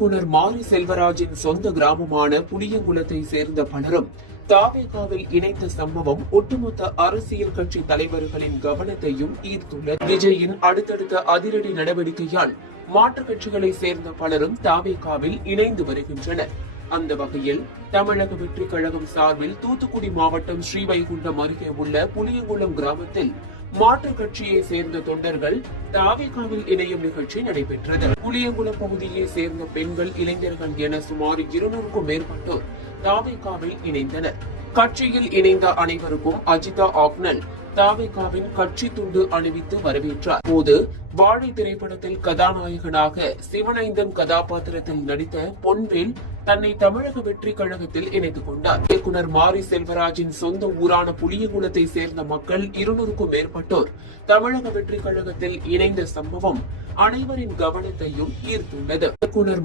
இயக்குனர் மாரி செல்வராஜின் சொந்த கிராமமான புளியங்குளத்தை சேர்ந்த பலரும் தாவேகாவில் இணைந்த சம்பவம் ஒட்டுமொத்த அரசியல் கட்சி தலைவர்களின் கவனத்தையும் ஈர்த்துள்ளது. விஜயின் அடுத்தடுத்த அதிரடி நடவடிக்கையால் மாற்றுக் கட்சிகளை சேர்ந்த பலரும் தாவேகாவில் இணைந்து வருகின்றனர். அந்த வகையில் தமிழக வெற்றிக் கழகம் சார்பில் தூத்துக்குடி மாவட்டம் ஸ்ரீவைகுண்டம் அருகே உள்ள புளியங்குளம் கிராமத்தில் மாற்றுக் கட்சியை சேர்ந்த தொண்டர்கள் தாவேகாவில் இணையும் நிகழ்ச்சி நடைபெற்றது. புளியங்குளம் பகுதியை சேர்ந்த பெண்கள், இளைஞர்கள் என சுமார் 200க்கும் மேற்பட்டோர் தாவேகாவில் இணைந்தனர். கட்சியில் இணைந்த அனைவருக்கும் அஜிதா ஆக்னல் தாவேகாவின் கட்சி துண்டு அணிவித்து வரவேற்றார். போது வாழை திரைப்படத்தில் கதாநாயகனாக சிவனைந்தன் கதாபாத்திரத்தில் நடித்த பொன்வேல் தன்னை தமிழக வெற்றி கழகத்தில் இணைத்துக் கொண்டார். இயக்குனர் மாரி செல்வராஜின் சொந்த ஊரான புளியங்குளத்தை சேர்ந்த மக்கள் 200க்கும் மேற்பட்டோர் தமிழக வெற்றி கழகத்தில் இணைந்த சம்பவம் அனைவரின் கவனத்தையும் ஈர்த்துள்ளது. இயக்குனர்